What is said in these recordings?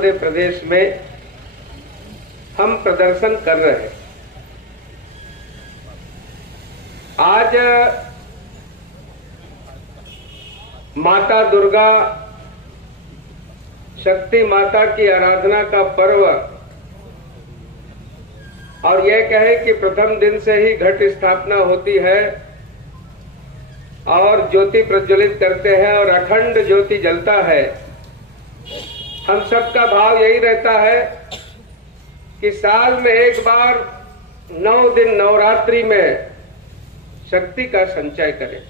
पूरे प्रदेश में हम प्रदर्शन कर रहे हैं। आज माता दुर्गा शक्ति माता की आराधना का पर्व, और यह कहे कि प्रथम दिन से ही घट स्थापना होती है और ज्योति प्रज्वलित करते हैं और अखंड ज्योति जलता है। हम सबका भाव यही रहता है कि साल में एक बार 9 दिन नवरात्रि में शक्ति का संचय करें,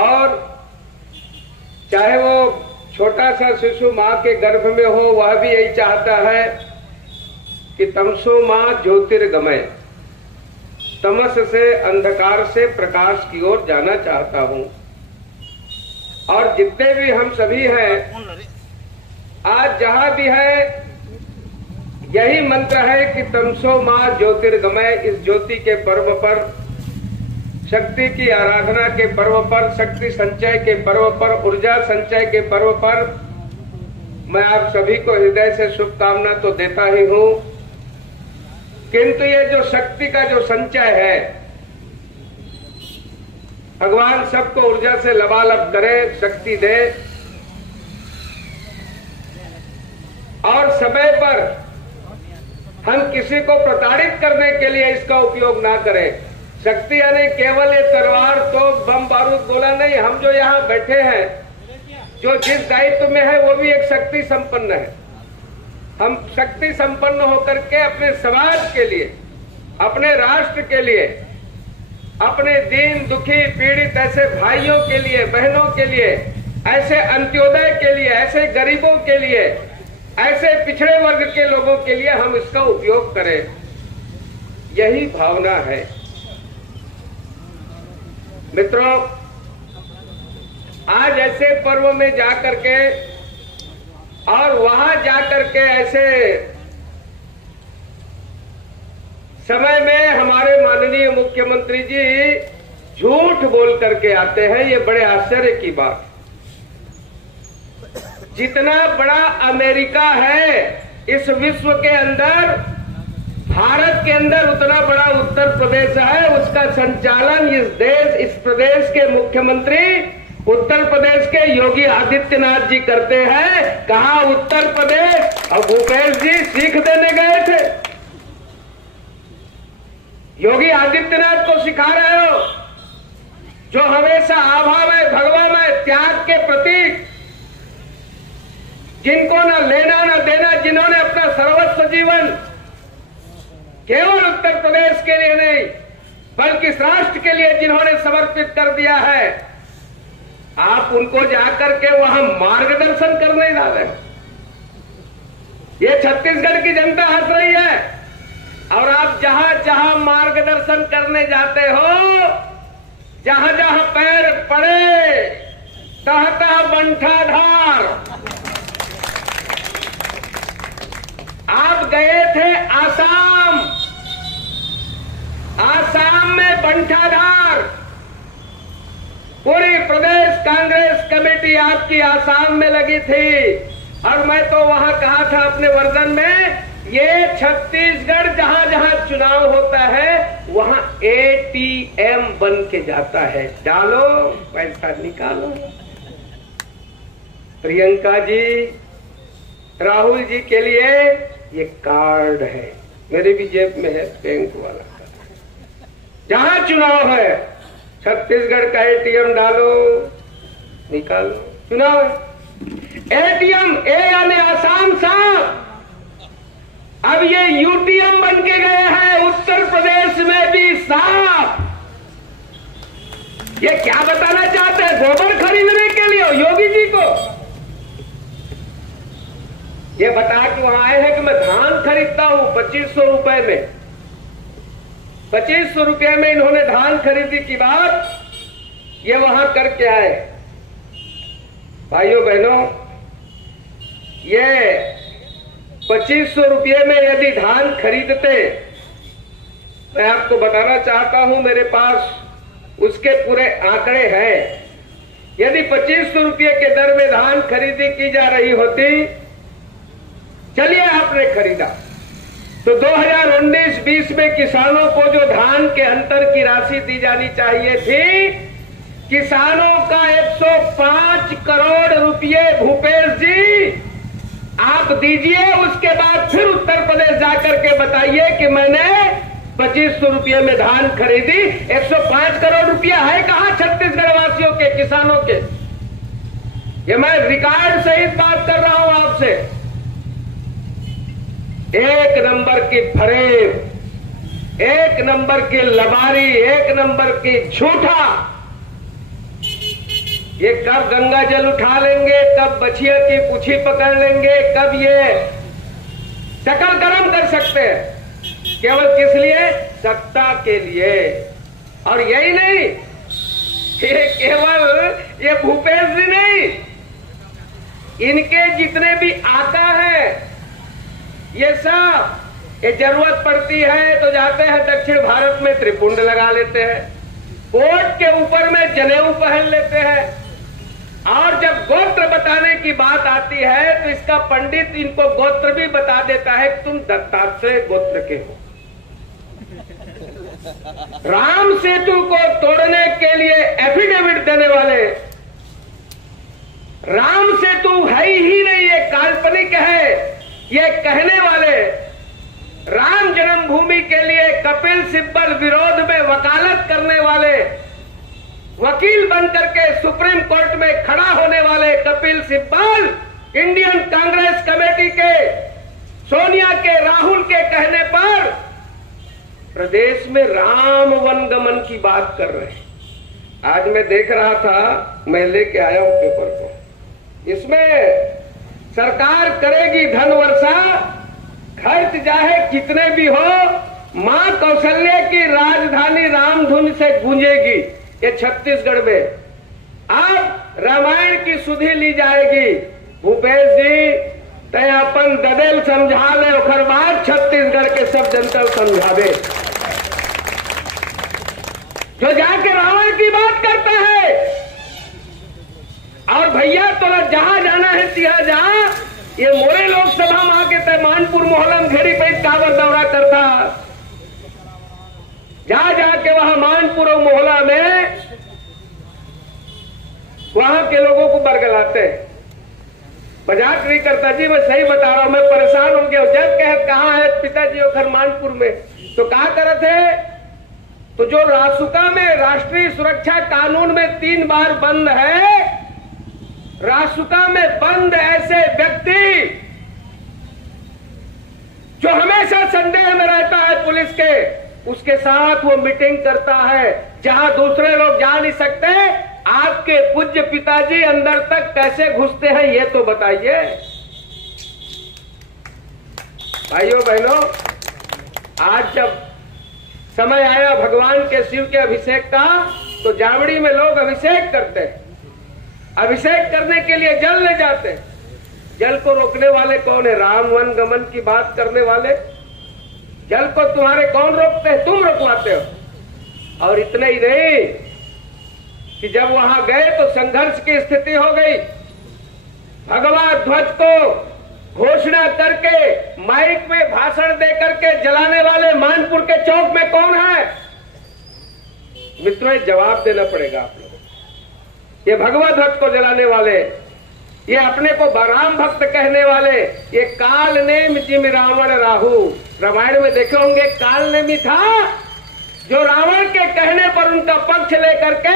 और चाहे वो छोटा सा शिशु मां के गर्भ में हो, वह भी यही चाहता है कि तमसो मां ज्योतिर्गमय, तमस से अंधकार से प्रकाश की ओर जाना चाहता हूं। और जितने भी हम सभी हैं, आज जहां भी है यही मंत्र है कि तमसो मां ज्योतिर्गमय। इस ज्योति के पर्व पर, शक्ति की आराधना के पर्व पर, शक्ति संचय के पर्व पर, ऊर्जा संचय के पर्व पर मैं आप सभी को हृदय से शुभकामना तो देता ही हूं, किंतु ये जो शक्ति का जो संचय है, भगवान सबको ऊर्जा से लबालब करे, शक्ति दे, और समय पर हम किसी को प्रताड़ित करने के लिए इसका उपयोग ना करें। शक्ति यानी केवल ये तलवार तो बम बारूद गोला नहीं। हम जो यहाँ बैठे हैं, जो जिस दायित्व में है, वो भी एक शक्ति संपन्न है। हम शक्ति संपन्न होकर के अपने समाज के लिए, अपने राष्ट्र के लिए, अपने दीन दुखी पीड़ित ऐसे भाइयों के लिए, बहनों के लिए, ऐसे अंत्योदय के लिए, ऐसे गरीबों के लिए, ऐसे पिछड़े वर्ग के लोगों के लिए हम इसका उपयोग करें। यही भावना है। मित्रों, आज ऐसे पर्व में जाकर के और वहां जाकर के ऐसे समय में हमारे माननीय मुख्यमंत्री जी झूठ बोल करके आते हैं, ये बड़े आश्चर्य की बात। जितना बड़ा अमेरिका है इस विश्व के अंदर, भारत के अंदर उतना बड़ा उत्तर प्रदेश है। उसका संचालन इस प्रदेश के मुख्यमंत्री उत्तर प्रदेश के योगी आदित्यनाथ जी करते हैं। कहा उत्तर प्रदेश, और भूपेश जी सीख देने गए थे। योगी आदित्यनाथ को सिखा रहे हो, जो हमेशा आभामय, भगवामय, त्याग के प्रतीक, जिनको न लेना न देना, जिन्होंने अपना सर्वस्व जीवन केवल उत्तर प्रदेश के लिए नहीं बल्कि इस राष्ट्र के लिए जिन्होंने समर्पित कर दिया है, आप उनको जाकर के वहां मार्गदर्शन करने जा रहे हैं। ये छत्तीसगढ़ की जनता हंस रही है, और आप जहां जहां मार्गदर्शन करने जाते हो, जहां जहां पैर पड़े, तह तह बंठा ढार। आप गए थे आसाम, आसाम में बंठाधार, पूरी प्रदेश कांग्रेस कमेटी आपकी आसाम में लगी थी, और मैं तो वहां कहा था अपने वर्जन में, ये छत्तीसगढ़ जहां जहां चुनाव होता है वहां एटीएम बन के जाता है। डालो पैसा निकालो। प्रियंका जी, राहुल जी के लिए ये कार्ड है, मेरे भी जेब में है, बैंक वाला कार्ड। जहां चुनाव है छत्तीसगढ़ का एटीएम डालो, निकालो। चुनाव है, एटीएम ए यानी आसाम साहब, अब ये यूटीएम बन के गए हैं उत्तर प्रदेश में भी साहब। ये क्या बताना चाहते हैं? गोबर खरीदने के लिए योगी जी को ये बता के वहां आए हैं कि मैं धान खरीदता हूं 2500 रुपए में। 2500 रुपए में इन्होंने धान खरीदी की बात ये वहां करके आए। भाइयों बहनों, ये 2500 रुपये में यदि धान खरीदते, मैं आपको बताना चाहता हूं, मेरे पास उसके पूरे आंकड़े हैं। यदि 2500 रुपये के दर में धान खरीदी की जा रही होती, चलिए आपने खरीदा, तो 2019-20 में किसानों को जो धान के अंतर की राशि दी जानी चाहिए थी, किसानों का 105 करोड़ रुपए भूपेश जी आप दीजिए। उसके बाद फिर उत्तर प्रदेश जाकर के बताइए कि मैंने 2500 रुपये में धान खरीदी। 105 करोड़ रुपया है कहां छत्तीसगढ़ वासियों के, किसानों के? ये मैं रिकॉर्ड सहित बात कर रहा हूं आपसे। एक नंबर की फरेब, एक नंबर की लबारी, एक नंबर की झूठा। ये कब गंगा जल उठा लेंगे, कब बछिया की पूछी पकड़ लेंगे, कब ये शकल गरम कर सकते हैं, केवल किस लिए? सत्ता के लिए। और यही नहीं, ये केवल ये भूपेश जी नहीं, इनके जितने भी आका हैं, ये सब, ये जरूरत पड़ती है तो जाते हैं दक्षिण भारत में त्रिपुंड लगा लेते हैं, कोट के ऊपर में जनेऊ पहन लेते हैं, और जब गोत्र बताने की बात आती है तो इसका पंडित इनको गोत्र भी बता देता है कि तुम दत्तात्रेय गोत्र के हो। राम सेतु को तोड़ने के लिए एफिडेविट देने वाले, राम सेतु है ही नहीं, ये काल्पनिक है, ये कहने वाले, राम जन्मभूमि के लिए कपिल सिब्बल विरोध में वकालत करने वाले, वकील बनकर के सुप्रीम कोर्ट में खड़ा होने वाले कपिल सिब्बल, इंडियन कांग्रेस कमेटी के सोनिया के, राहुल के कहने पर प्रदेश में राम वनगमन की बात कर रहे हैं। आज मैं देख रहा था, मैं लेके आया हूं पेपर को, इसमें सरकार करेगी धन वर्षा, खर्च चाहे कितने भी हो, मां कौशल्या की राजधानी रामधुन से गूंजेगी ये छत्तीसगढ़ में। अब रामायण की सुधि ली जाएगी। भूपेश जी तय अपन ददेल समझा ले, ओकर बाद छत्तीसगढ़ के सब जनता समझावे। जो जाके रावण की बात करता है, और भैया तोला जहां जाना है तिहा जा, ये मोरे लोकसभा में आके तय मानपुर मोहल्ला में घेरी पे कावर दौरा करता, जा जाके वहां मानपुर और मोहल्ला में वहां के लोगों को बरगलाते हैं। मजाक नहीं करता जी, मैं सही बता रहा हूं, मैं परेशान हो गया। जब कहे कहां है पिताजी और मानपुर में, तो कहा करे थे, तो जो रासुका में राष्ट्रीय सुरक्षा कानून में 3 बार बंद है, रासुका में बंद ऐसे व्यक्ति जो हमेशा संदेह में रहता है पुलिस के, उसके साथ वो मीटिंग करता है जहां दूसरे लोग जा नहीं सकते। आपके पूज्य पिताजी अंदर तक कैसे घुसते हैं ये तो बताइए। भाइयों बहनों, आज जब समय आया भगवान के शिव के अभिषेक का, तो जावड़ी में लोग अभिषेक करते हैं। अभिषेक करने के लिए जल ले जाते हैं। जल को रोकने वाले कौन है? राम वन गमन की बात करने वाले। जल को तुम्हारे कौन रोकते हैं? तुम रोकवाते हो। और इतना ही नहीं कि जब वहां गए तो संघर्ष की स्थिति हो गई। भगवा ध्वज को घोषणा करके माइक में भाषण देकर के जलाने वाले मानपुर के चौक में कौन है? मित्रों, जवाब देना पड़ेगा आप लोगों को। ये भगवा ध्वज को जलाने वाले, ये अपने को राम भक्त कहने वाले, ये काल नेम जिम रावण राहु। रामायण में देखे होंगे, काल नेमी था जो रावण के कहने पर उनका पक्ष लेकर के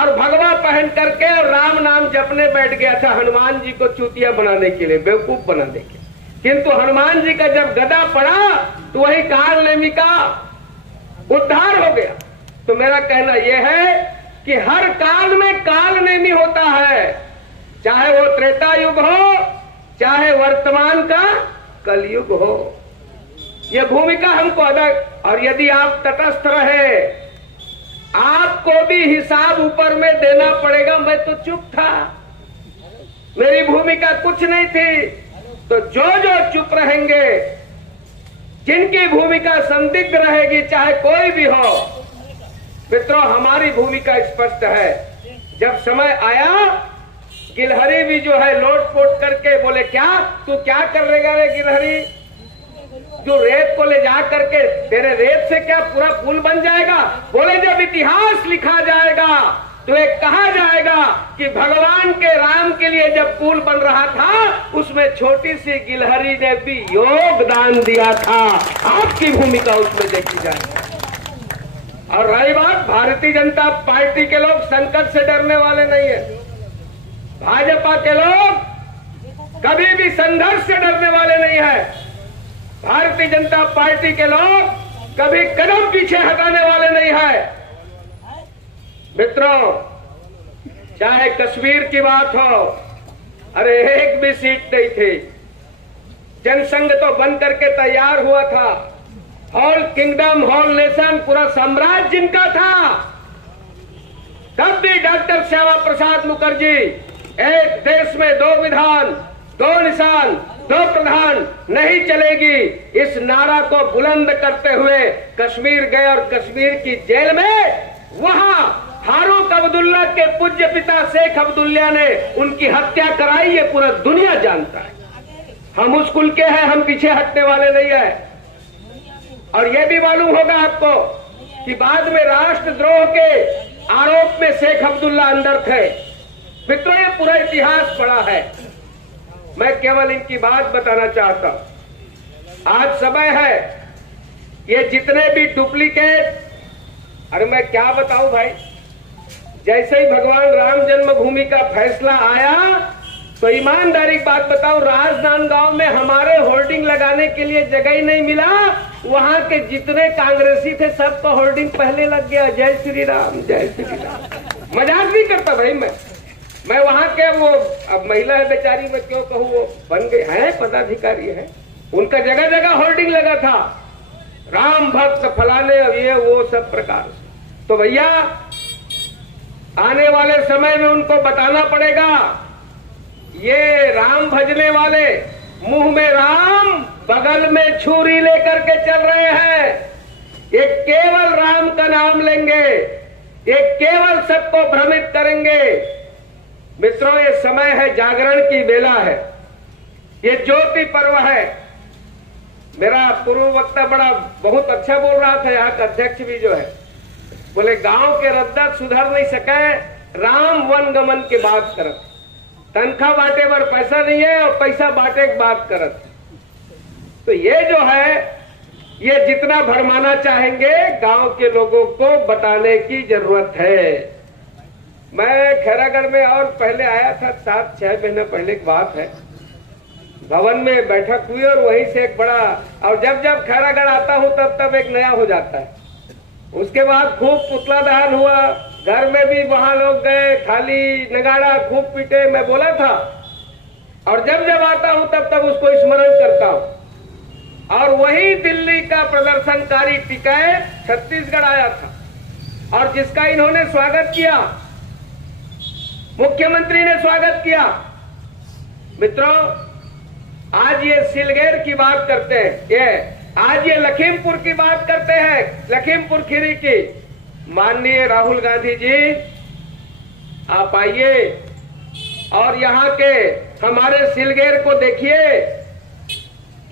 और भगवा पहन करके और राम नाम जपने बैठ गया था हनुमान जी को चूतिया बनाने के लिए, बेवकूफ बनाने के लिए। किंतु हनुमान जी का जब गदा पड़ा तो वही काल नेमी का उद्धार हो गया। तो मेरा कहना यह है कि हर काल में काल नेमी होता है, चाहे वो त्रेता युग हो, चाहे वर्तमान का कलयुग हो। यह भूमिका हमको अदा, और यदि आप तटस्थ रहे, आपको भी हिसाब ऊपर में देना पड़ेगा। मैं तो चुप था, मेरी भूमिका कुछ नहीं थी। तो जो जो चुप रहेंगे, जिनकी भूमिका संदिग्ध रहेगी, चाहे कोई भी हो, मित्रों हमारी भूमिका स्पष्ट है। जब समय आया गिलहरी भी जो है लोटपोट करके बोले, क्या तू क्या कर लेगा रे गिलहरी, जो रेत को ले जा करके तेरे रेत से क्या पूरा पुल बन जाएगा। बोले जब इतिहास लिखा जाएगा तो एक कहा जाएगा कि भगवान के राम के लिए जब पुल बन रहा था उसमें छोटी सी गिलहरी ने भी योगदान दिया था। आपकी भूमिका उसमें देखी जाए। और रही बात, भारतीय जनता पार्टी के लोग संकट से डरने वाले नहीं है। भाजपा के लोग कभी भी संघर्ष से डरने वाले नहीं है। भारतीय जनता पार्टी के लोग कभी कदम पीछे हटाने वाले नहीं है। मित्रों, चाहे कश्मीर की बात हो, अरे एक भी सीट नहीं थी, जनसंघ तो बन करके तैयार हुआ था, होल किंगडम होल नेशन पूरा साम्राज्य जिनका था, तब भी डॉक्टर श्यामा प्रसाद मुखर्जी एक देश में 2 विधान 2 निशान 2 प्रधान नहीं चलेगी इस नारा को बुलंद करते हुए कश्मीर गए और कश्मीर की जेल में वहां फारूक अब्दुल्ला के पूज्य पिता शेख अब्दुल्ला ने उनकी हत्या कराई। ये पूरा दुनिया जानता है। हम उस कुल के हैं, हम पीछे हटने वाले नहीं है। और यह भी मालूम होगा आपको कि बाद में राष्ट्रद्रोह के आरोप में शेख अब्दुल्ला अंदर थे। मित्रों, ये पूरा इतिहास पड़ा है। मैं केवल इनकी बात बताना चाहता हूं। आज समय है, ये जितने भी डुप्लीकेट, अरे मैं क्या बताऊं भाई, जैसे ही भगवान राम जन्मभूमि का फैसला आया तो ईमानदारी की बात बताऊं, राजनांदगांव में हमारे होर्डिंग लगाने के लिए जगह ही नहीं मिला। वहां के जितने कांग्रेसी थे सबका होर्डिंग पहले लग गया, जय श्री राम जय श्री राम। मजाक नहीं करता भाई, मैं वहां के वो अब महिला है बेचारी, मैं क्यों कहूँ, वो बन गए हैं पदाधिकारी है, उनका जगह जगह होर्डिंग लगा था, राम भक्त फलाने ये वो सब प्रकार। तो भैया आने वाले समय में उनको बताना पड़ेगा, ये राम भजने वाले मुंह में राम बगल में छुरी लेकर के चल रहे हैं। ये केवल राम का नाम लेंगे, ये केवल सबको भ्रमित करेंगे। मित्रों, ये समय है, जागरण की बेला है, ये ज्योति पर्व है। मेरा पूर्व वक्ता बहुत अच्छा बोल रहा था, यहाँ का अध्यक्ष भी जो है, बोले गांव के रद्दा सुधर नहीं सके, राम वन गमन की बात करत, तनखा बांटे पर पैसा नहीं है और पैसा बांटे की बात करत। तो ये जो है, ये जितना भरमाना चाहेंगे गांव के लोगों को बताने की जरूरत है। मैं खैरागढ़ में और पहले आया था, 7-6 महीने पहले की बात है, भवन में बैठक हुई और वहीं से एक बड़ा, और जब जब खैरागढ़ आता हूं तब तब एक नया हो जाता है। उसके बाद खूब पुतला दहन हुआ, घर में भी वहां लोग गए, थाली नगाड़ा खूब पीटे, मैं बोला था। और जब जब आता हूं तब तब उसको स्मरण करता हूं। और वही दिल्ली का प्रदर्शनकारी टिकाए छत्तीसगढ़ आया था और जिसका इन्होंने स्वागत किया, मुख्यमंत्री ने स्वागत किया। मित्रों, आज ये सिलगेर की बात करते हैं, आज ये लखीमपुर की बात करते हैं, लखीमपुर खीरी की। माननीय राहुल गांधी जी, आप आइए और यहाँ के हमारे सिलगेर को देखिए।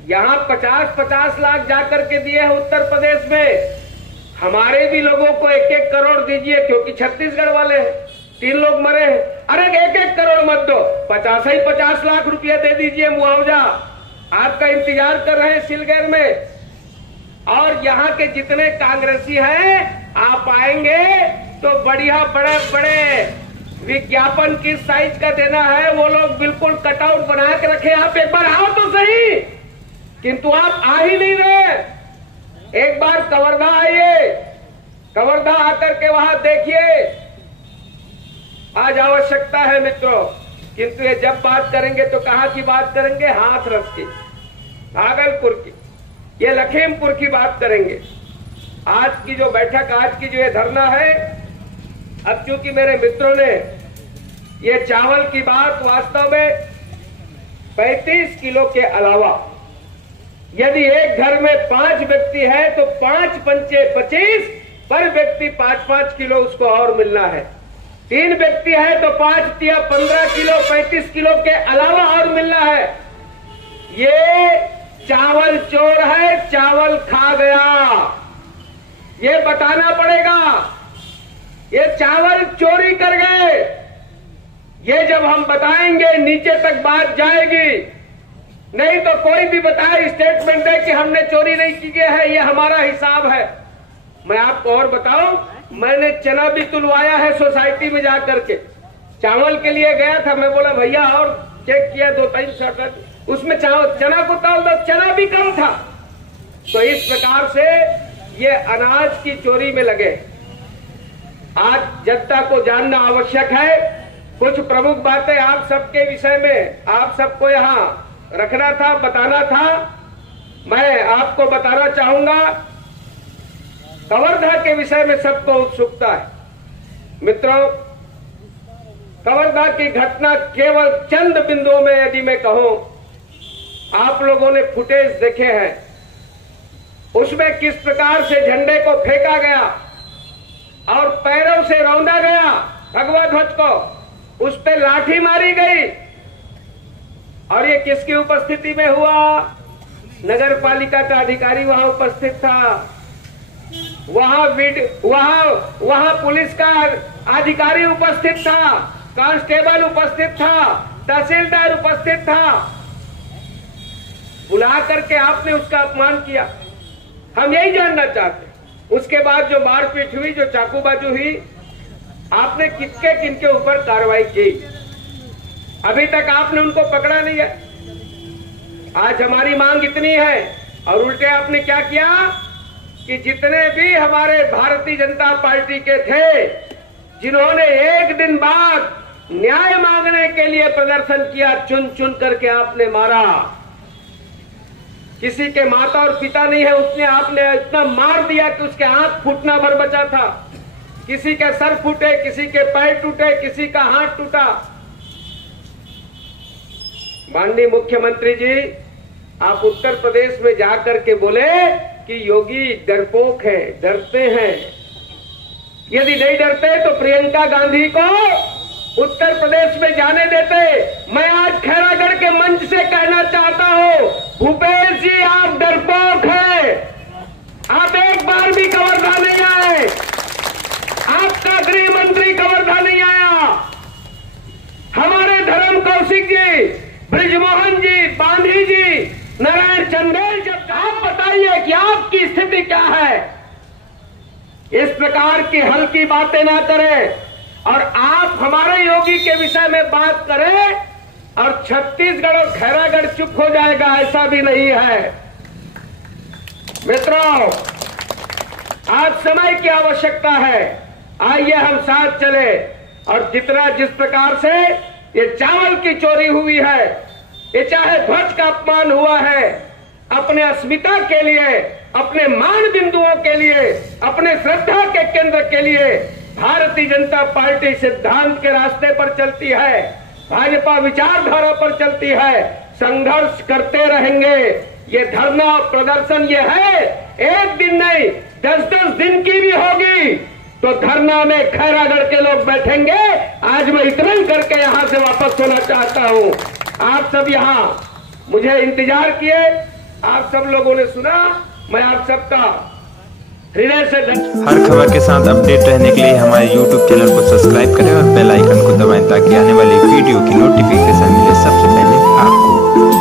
यहाँ 50-50 लाख जाकर के दिए हैं उत्तर प्रदेश में। हमारे भी लोगों को 1-1 करोड़ दीजिए, क्योंकि छत्तीसगढ़ वाले हैं, 3 लोग मरे हैं। अरे 1-1 करोड़ मत दो, 50 लाख रुपया दे दीजिए मुआवजा। आपका इंतजार कर रहे हैं सिलगेर में। और यहाँ के जितने कांग्रेसी हैं, आप आएंगे तो बढ़िया बड़े बड़े विज्ञापन किस साइज का देना है वो लोग बिल्कुल कटआउट बना के रखे। आप एक बार आओ तो सही, किंतु आप आ ही नहीं रहे। एक बार कवर्धा आइए, कवर्धा आकर के वहां देखिए। आज आवश्यकता है मित्रों, किंतु ये जब बात करेंगे तो कहां की बात करेंगे? हाथरस की, भागलपुर की, ये लखीमपुर की बात करेंगे। आज की जो बैठक, आज की जो ये धरना है, अब चूंकि मेरे मित्रों ने ये चावल की बात, वास्तव में 35 किलो के अलावा यदि एक घर में 5 व्यक्ति है तो 5 पंचे 25, पर व्यक्ति 5-5 किलो उसको और मिलना है। 3 व्यक्ति है तो 5 या 15 किलो 35 किलो के अलावा और मिलना है। ये चावल चोर है, चावल खा गया, ये बताना पड़ेगा। ये चावल चोरी कर गए, ये जब हम बताएंगे नीचे तक बात जाएगी। नहीं तो कोई भी बताए स्टेटमेंट दे कि हमने चोरी नहीं की है, ये हमारा हिसाब है। मैं आपको और बताऊं, मैंने चना भी तुलवाया है सोसाइटी में जाकर के। चावल के लिए गया था, मैं बोला भैया और चेक किया 2-3 शर्ट, उसमें चना को तौल दो, चना भी कम था। तो इस प्रकार से ये अनाज की चोरी में लगे। आज जनता को जानना आवश्यक है। कुछ प्रमुख बातें आप सबके विषय में आप सबको यहाँ रखना था, बताना था। मैं आपको बताना चाहूंगा, कवर्धा के विषय में सबको उत्सुकता है। मित्रों, कवर्धा की घटना केवल चंद बिंदुओं में यदि मैं कहूं, आप लोगों ने फुटेज देखे हैं, उसमें किस प्रकार से झंडे को फेंका गया और पैरों से रौंदा गया भगवा ध्वज को, उस पे लाठी मारी गई। और ये किसकी उपस्थिति में हुआ? नगर पालिका का अधिकारी वहां उपस्थित था, वहां पुलिस का अधिकारी उपस्थित था, कांस्टेबल उपस्थित था, तहसीलदार उपस्थित था। बुला करके आपने उसका अपमान किया। हम यही जानना चाहते। उसके बाद जो मारपीट हुई, जो चाकूबाजी हुई, आपने किनके ऊपर कार्रवाई की? अभी तक आपने उनको पकड़ा नहीं है। आज हमारी मांग इतनी है, और उल्टे आपने क्या किया कि जितने भी हमारे भारतीय जनता पार्टी के थे, जिन्होंने एक दिन बाद न्याय मांगने के लिए प्रदर्शन किया, चुन चुन करके आपने मारा। किसी के माता और पिता नहीं है, उसने आपने इतना मार दिया कि उसके आंख फूटना भर बचा था। किसी के सर फूटे, किसी के पैर टूटे, किसी का हाथ टूटा। माननीय मुख्यमंत्री जी, आप उत्तर प्रदेश में जाकर के बोले कि योगी डरपोक है, डरते हैं। यदि नहीं डरते तो प्रियंका गांधी को उत्तर प्रदेश में जाने देते। मैं आज खैरागढ़ के मंच से कहना चाहता हूं, भूपेश जी आप डरपोक हैं। आप एक बार भी कवर्धा नहीं आए, आपका गृह मंत्री कवर्धा नहीं आया। हमारे धर्म कौशिक जी, ब्रिजमोहन जी, बांधी जी, नारायण चंदेल, जब आप बताइए कि आपकी स्थिति क्या है। इस प्रकार की हल्की बातें ना करें और आप हमारे योगी के विषय में बात करें और छत्तीसगढ़ और खैरागढ़ चुप हो जाएगा, ऐसा भी नहीं है। मित्रों, आज समय की आवश्यकता है। आइए हम साथ चले और जिस प्रकार से ये चावल की चोरी हुई है, ये चाहे ध्वज का अपमान हुआ है, अपने अस्मिता के लिए, अपने मान बिंदुओं के लिए, अपने श्रद्धा के केंद्र के लिए भारतीय जनता पार्टी सिद्धांत के रास्ते पर चलती है, भाजपा विचारधारा पर चलती है। संघर्ष करते रहेंगे। ये धरना प्रदर्शन ये है, एक दिन नहीं 10-10 दिन की भी होगी तो धरना में खैरागढ़ के लोग बैठेंगे। आज मैं इतना ही करके यहां से वापस होना चाहता हूं। आप सब यहां मुझे इंतजार किए, आप सब लोगों ने सुना। मैं आप सबका हृदय से हर खबर के साथ अपडेट रहने के लिए हमारे YouTube चैनल को सब्सक्राइब करें और बेल आइकन को दबाएं ताकि आने वाली वीडियो की नोटिफिकेशन मिले सबसे पहले आपको।